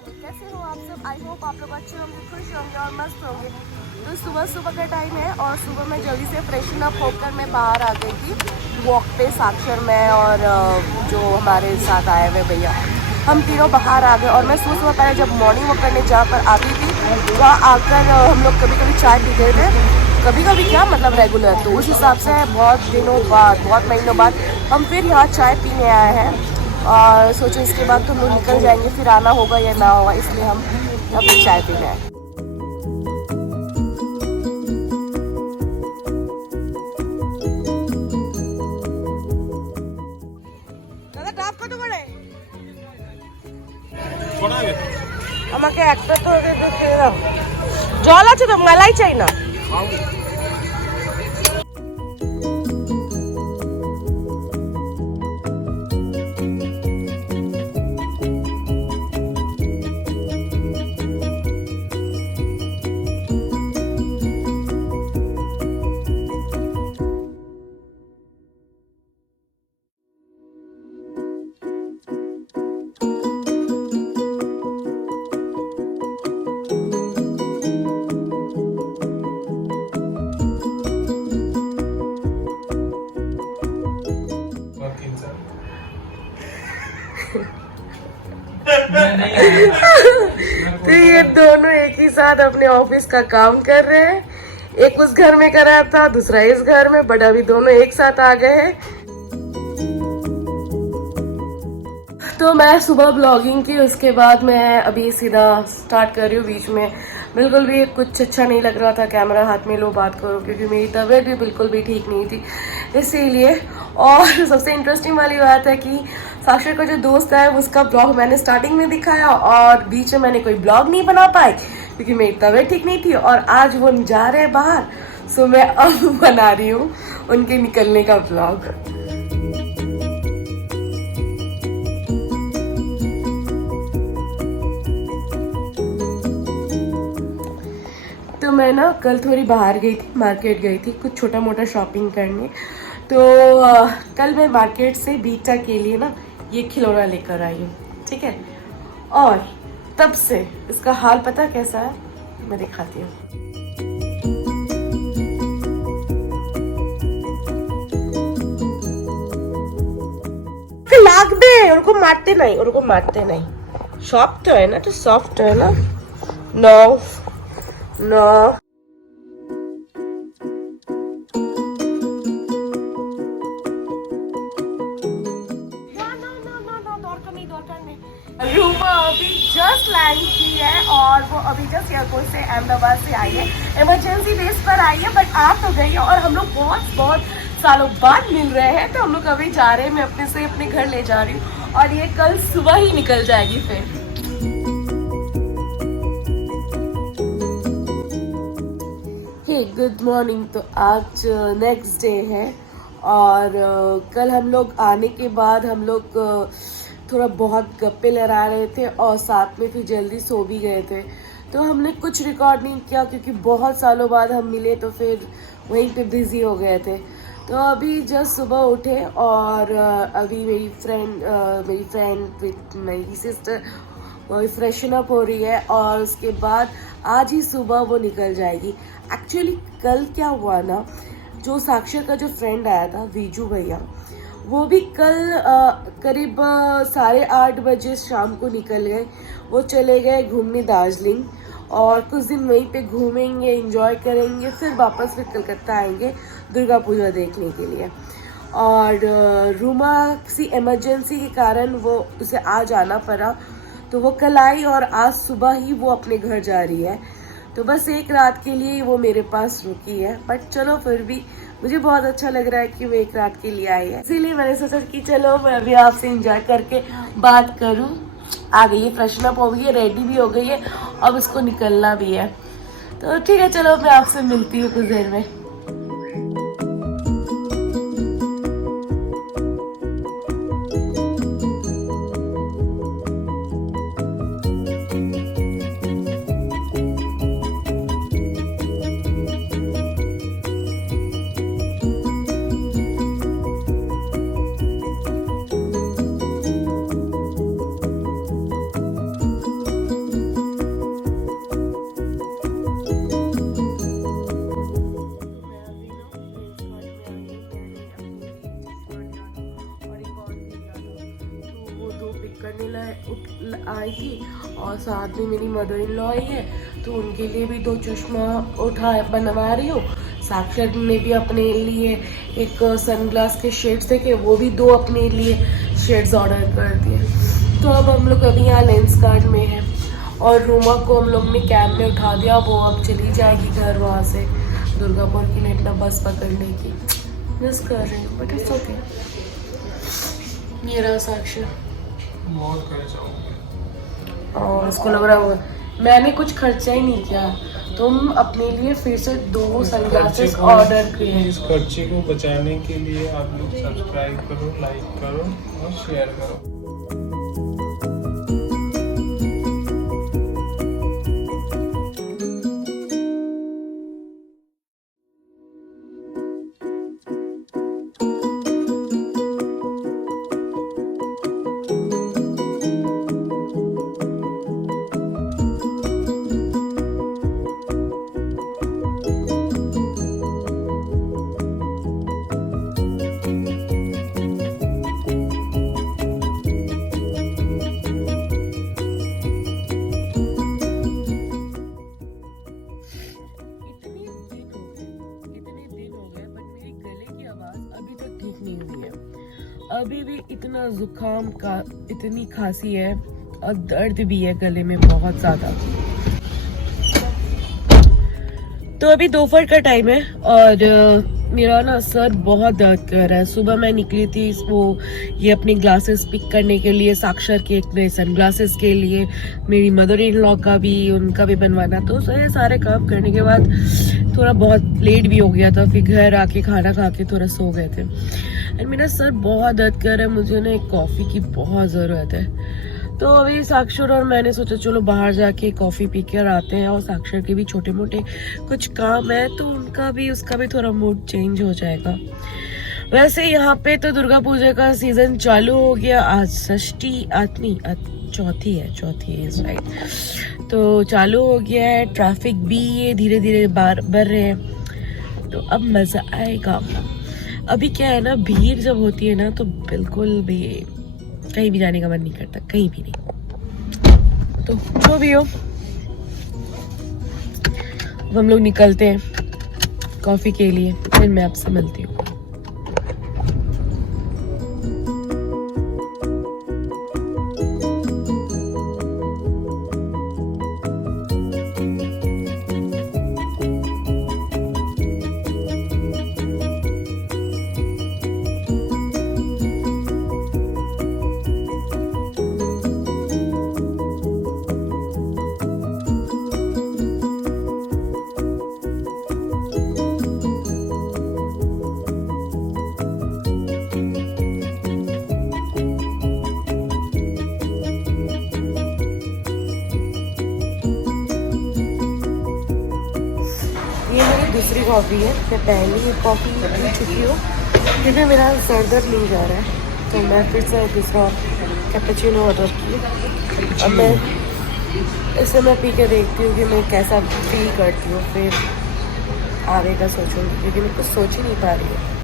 Morning. कैसे हो आप सब? आई होप आप लोग अच्छे होंगे, खुश होंगे और मस्त होंगे। तो सुबह सुबह का टाइम है और सुबह मैं जल्दी से फ्रेशन अप होकर मैं बाहर आ गई थी वॉक पे, साक्षर में और जो हमारे साथ आए हुए भैया, हम तीनों बाहर आ गए। और मैं सुबह सुबह पहले जब मॉर्निंग वॉक करने जहाँ पर आती थी वहाँ आकर हम लोग कभी कभी चाय पीते थे, कभी कभी क्या मतलब रेगुलर। तो उस हिसाब से बहुत दिनों बाद, बहुत महीनों बाद हम फिर यहाँ चाय पीने आए हैं और सोचो इसके बाद तो लोग निकल जाएंगे, फिर आना होगा या ना होगा, इसलिए हम यहाँ पर चाय पीने आए। আমাকে একটা তো খেয়ে দাও, জল আছে তো, মালাই চাই না। तो ये दोनों एक ही साथ अपने ऑफिस का काम कर रहे हैं। एक उस घर में कर रहा था, दूसरा इस घर में, बट अभी दोनों एक साथ आ गए हैं। तो मैं सुबह ब्लॉगिंग की, उसके बाद मैं अभी सीधा स्टार्ट कर रही हूँ। बीच में बिल्कुल भी कुछ अच्छा नहीं लग रहा था, कैमरा हाथ में लो बात करो, क्योंकि मेरी तबीयत भी बिल्कुल भी ठीक नहीं थी इसीलिए। और सबसे इंटरेस्टिंग वाली बात है कि साक्षर का जो दोस्त है उसका ब्लॉग मैंने स्टार्टिंग में दिखाया और बीच में मैंने कोई ब्लॉग नहीं बना पाई क्योंकि मेरी तबीयत ठीक नहीं थी। और आज वो जा रहे हैं बाहर, सो मैं अब बना रही हूँ उनके निकलने का ब्लॉग। तो मैं ना कल थोड़ी बाहर गई थी, मार्केट गई थी कुछ छोटा मोटा शॉपिंग करने। तो कल मैं मार्केट से बीटा के लिए ना ये खिलौना लेकर आई हूँ, ठीक है। और तब से इसका हाल पता कैसा है, मैं दिखाती हूँ। लाग दे, उनको मारते नहीं, उनको मारते नहीं। सॉफ्ट है ना, तो सॉफ्ट है ना। नो नो रूमा अभी जस्ट लैंड की है और वो अभी जस्ट एयरपोर्ट से अहमदाबाद से आई है, इमरजेंसी बेस पर आई है, बट आ तो गई है। और हम लोग बहुत बहुत सालों बाद मिल रहे हैं, तो हम लोग अभी जा रहे हैं, मैं अपने से अपने घर ले जा रही हूँ और ये कल सुबह ही निकल जाएगी फिर। हे गुड मॉर्निंग। तो आज नेक्स्ट डे है और कल हम लोग आने के बाद हम लोग थोड़ा बहुत गप्पे लड़ा रहे थे और साथ में फिर जल्दी सो भी गए थे। तो हमने कुछ रिकॉर्ड नहीं किया क्योंकि बहुत सालों बाद हम मिले, तो फिर वहीं पे बिजी हो गए थे। तो अभी जस्ट सुबह उठे और अभी मेरी फ्रेंड विथ मेरी सिस्टर वो फ्रेशन अप हो रही है और उसके बाद आज ही सुबह वो निकल जाएगी। एक्चुअली कल क्या हुआ ना, जो साक्षर का जो फ्रेंड आया था वीजू भैया, वो भी कल करीब 8:30 बजे शाम को निकल गए। वो चले गए घूमने दार्जिलिंग और कुछ दिन वहीं पे घूमेंगे, एंजॉय करेंगे, फिर वापस फिर कलकत्ता आएंगे दुर्गा पूजा देखने के लिए। और रूमा किसी इमरजेंसी के कारण वो उसे आज आना पड़ा, तो वो कल आई और आज सुबह ही वो अपने घर जा रही है। तो बस एक रात के लिए वो मेरे पास रुकी है, बट चलो फिर भी मुझे बहुत अच्छा लग रहा है कि वो एक रात के लिए आई है, इसीलिए मैंने सोचा कि चलो मैं अभी आपसे एंजॉय करके बात करूं। आ गई है, फ्रेशन अप हो गई है, रेडी भी हो गई है, अब इसको निकलना भी है। तो ठीक है, चलो मैं आपसे मिलती हूँ कुछ देर में। पिक करने आई थी और साथ में मेरी मदर इन लॉ आई है, तो उनके लिए भी 2 चश्मा बनवा रही हूँ। साक्षर ने भी अपने लिए एक सनग्लास के शेड्स देखे, वो भी 2 अपने लिए शेड्स ऑर्डर कर दिए। तो अब हम लोग अभी यहाँ लेंसकार्ट में हैं और रूमा को हम लोग ने कैब में उठा दिया, वो अब चली जाएगी घर वहाँ से दुर्गापुर के लिए अपना बस पकड़ने की। मिस कर रही हूँ बट इट्स ओके। मेरा साक्षर बहुत खर्चा हो गया और उसको लग रहा होगा मैंने कुछ खर्चा ही नहीं किया। तुम अपने लिए फिर से 2 सनग्लासेस ऑर्डर किए। इस खर्चे को बचाने के लिए आप लोग सब्सक्राइब करो, लाइक करो और शेयर करो। अभी भी इतना जुकाम का इतनी खांसी है और दर्द भी है गले में बहुत ज्यादा। तो अभी दोपहर का टाइम है और मेरा ना सर बहुत दर्द कर रहा है। सुबह मैं निकली थी ये अपने ग्लासेस पिक करने के लिए, साक्षर के नए सन ग्लासेस के लिए, मेरी मदर इन लॉ का भी, उनका भी बनवाना। तो ये सारे काम करने के बाद थोड़ा बहुत लेट भी हो गया था, फिर घर आके खाना खा के थोड़ा सो गए थे एंड मेरा सर बहुत दर्द कर रहा है। मुझे ना एक कॉफ़ी की बहुत ज़रूरत है। तो अभी साक्षर और मैंने सोचा चलो बाहर जाके कॉफ़ी पी कर आते हैं और साक्षर के भी छोटे मोटे कुछ काम है तो उसका भी थोड़ा मूड चेंज हो जाएगा। वैसे यहाँ पे तो दुर्गा पूजा का सीजन चालू हो गया। आज चौथी है इस राइट। तो चालू हो गया है, ट्रैफिक भी ये धीरे धीरे बढ़ रहे हैं, तो अब मज़ा आएगा। अभी क्या है ना, भीड़ जब होती है ना तो बिल्कुल भी कहीं भी जाने का मन नहीं करता, कहीं भी नहीं। तो जो भी हो, अब हम लोग निकलते हैं कॉफी के लिए, फिर मैं आपसे मिलती हूँ। दूसरी कॉफ़ी है, मैं पहली कॉफ़ी पी चुकी हूँ क्योंकि मेरा सर दर्द नहीं जा रहा है, तो मैं फिर से दूसरा कैपेचिनो ऑर्डर की। अब मैं इसे पी के देखती हूँ कि मैं कैसा फील करती हूँ, फिर आगे का सोचूँगी क्योंकि मैं कुछ सोच ही नहीं पा रही हूँ।